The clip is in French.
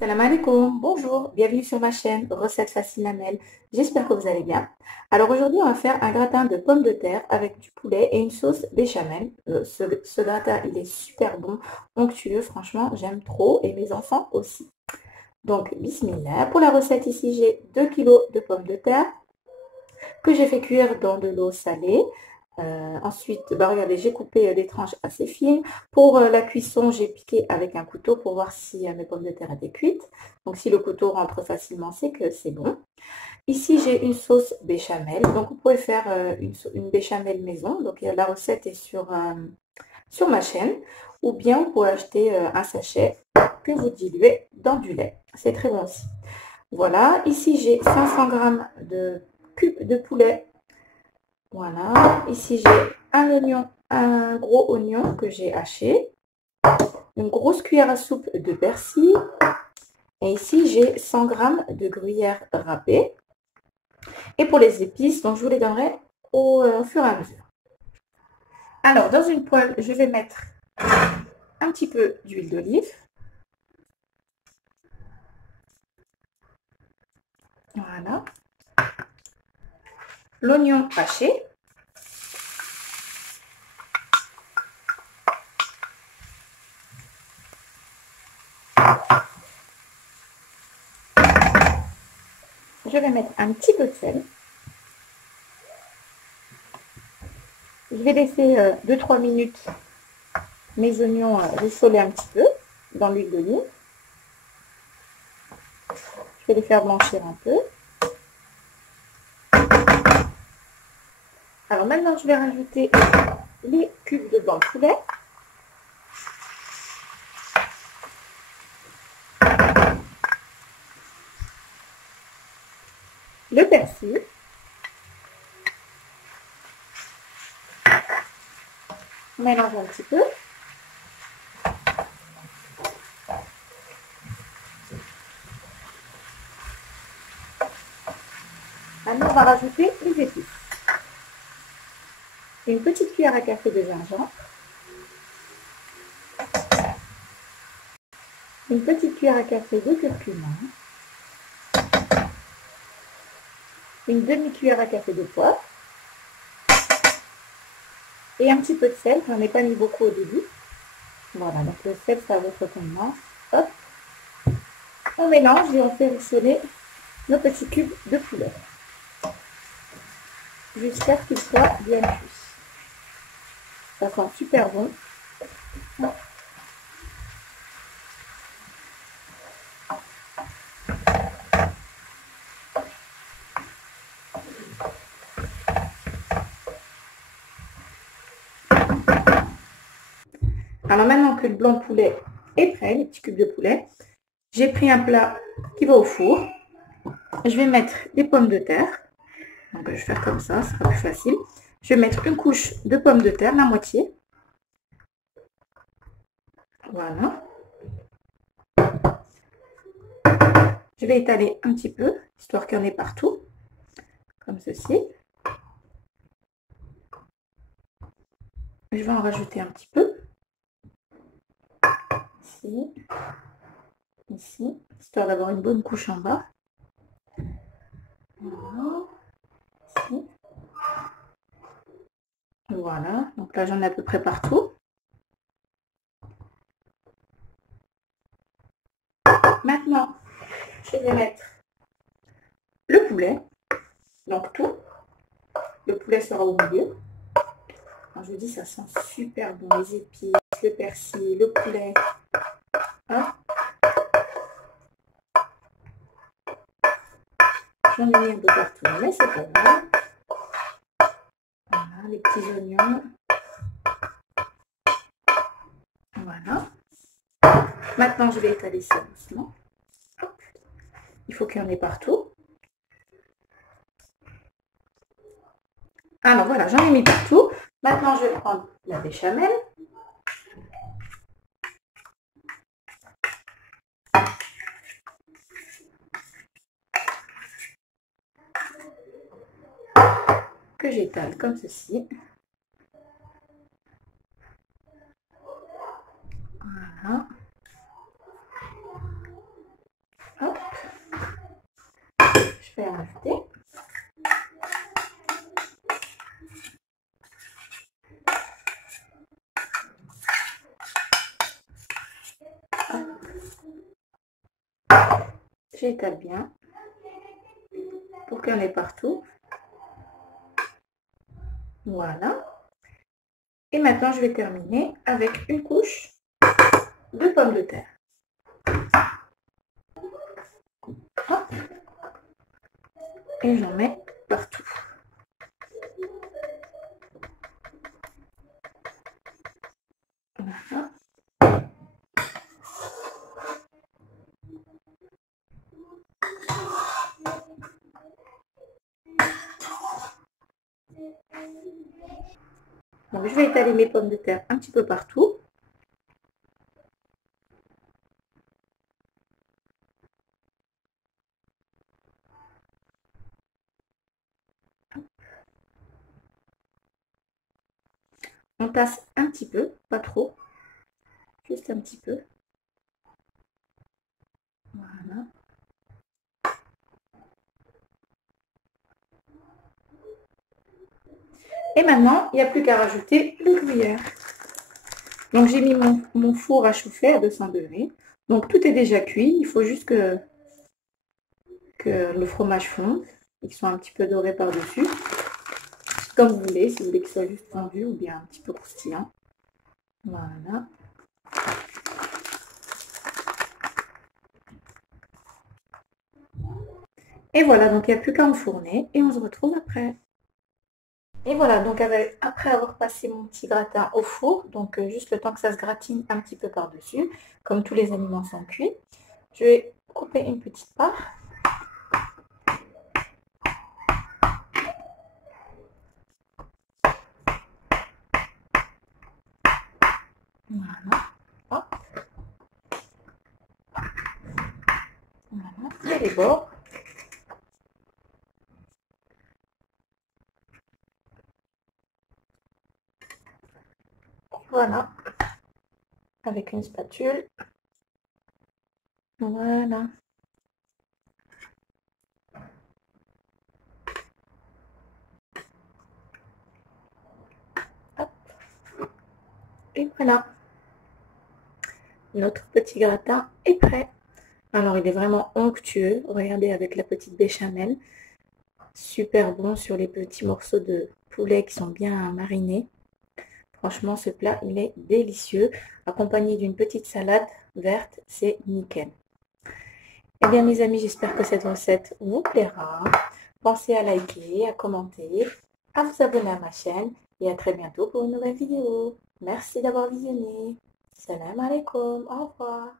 Salam alaikum, bonjour, bienvenue sur ma chaîne Recettes Faciles Lamel. J'espère que vous allez bien. Alors aujourd'hui, on va faire un gratin de pommes de terre avec du poulet et une sauce béchamel. Ce gratin, il est super bon, onctueux, franchement, j'aime trop et mes enfants aussi. Donc, bismillah. Pour la recette, ici, j'ai 2 kilos de pommes de terre que j'ai fait cuire dans de l'eau salée. Ensuite, regardez, j'ai coupé des tranches assez fines. Pour la cuisson, j'ai piqué avec un couteau pour voir si mes pommes de terre étaient cuites. Donc, si le couteau rentre facilement, c'est que c'est bon. Ici, j'ai une sauce béchamel. Donc, vous pouvez faire une béchamel maison. Donc, la recette est sur ma chaîne. Ou bien, vous pouvez acheter un sachet que vous diluez dans du lait. C'est très bon aussi. Voilà. Ici, j'ai 500 grammes de cubes de poulet. Voilà, ici j'ai un gros oignon que j'ai haché, une grosse cuillère à soupe de persil, et ici j'ai 100 grammes de gruyère râpée. Et pour les épices, donc je vous les donnerai au fur et à mesure. Alors, dans une poêle, je vais mettre un petit peu d'huile d'olive. Voilà. L'oignon haché. Je vais mettre un petit peu de sel. Je vais laisser 2-3 minutes mes oignons rissoler un petit peu dans l'huile d'olive. Je vais les faire blanchir un peu. Alors maintenant, je vais rajouter les cubes de blanc de poulet. Le persil. Mélange un petit peu. Maintenant, on va rajouter les épices. Une petite cuillère à café de gingembre. Une petite cuillère à café de curcuma. Une demi-cuillère à café de poivre. Et un petit peu de sel. J'en ai pas mis beaucoup au début. Voilà, donc le sel, c'est à votre convenance. Hop. On mélange et on fait rissoler nos petits cubes de poulet. Jusqu'à ce qu'ils soient bien cuits. Ça sent super bon. Alors maintenant que le blanc de poulet est prêt, les petits cubes de poulet, j'ai pris un plat qui va au four. Je vais mettre des pommes de terre. Donc je vais faire comme ça, ce sera plus facile. Je vais mettre une couche de pommes de terre, la moitié. Voilà. Je vais étaler un petit peu, histoire qu'il y en ait partout. Comme ceci. Je vais en rajouter un petit peu. Ici. Ici. Histoire d'avoir une bonne couche en bas. Voilà. Ici. Voilà. Donc là, j'en ai à peu près partout. Maintenant, je vais mettre le poulet. Donc tout. Le poulet sera au milieu. Quand je vous dis, ça sent super bon. Les épices, le persil, le poulet. Hop. J'en ai mis un peu partout, mais c'est pas grave. Voilà, les petits oignons. Voilà. Maintenant, je vais étaler ça doucement. Hop. Il faut qu'il y en ait partout. Alors voilà, j'en ai mis partout. Maintenant, je vais prendre la béchamel. Que j'étale comme ceci. Voilà. j'étale bien pour qu'il y en ait partout. Voilà. Et maintenant, je vais terminer avec une couche de pommes de terre. Hop. Et j'en mets partout. Voilà. Donc, je vais étaler mes pommes de terre un petit peu partout. On tasse un petit peu, pas trop, juste un petit peu. Voilà. Et maintenant, il n'y a plus qu'à rajouter le gruyère. Donc j'ai mis mon four à chauffer à 200 degrés. Donc tout est déjà cuit. Il faut juste que le fromage fonde et qu'il soit un petit peu doré par-dessus. Comme vous voulez, si vous voulez qu'il soit juste fondu ou bien un petit peu croustillant. Voilà. Et voilà, donc il n'y a plus qu'à enfourner et on se retrouve après. Et voilà, donc après avoir passé mon petit gratin au four, donc juste le temps que ça se gratine un petit peu par-dessus, comme tous les aliments sont cuits, je vais couper une petite part. Voilà. Hop. Voilà. Et les bords. Voilà. Avec une spatule. Voilà. Hop. Et voilà. Notre petit gratin est prêt. Alors, il est vraiment onctueux. Regardez avec la petite béchamel. Super bon sur les petits morceaux de poulet qui sont bien marinés. Franchement, ce plat, il est délicieux. Accompagné d'une petite salade verte, c'est nickel. Eh bien, mes amis, j'espère que cette recette vous plaira. Pensez à liker, à commenter, à vous abonner à ma chaîne et à très bientôt pour une nouvelle vidéo. Merci d'avoir visionné. Salam alaikum. Au revoir.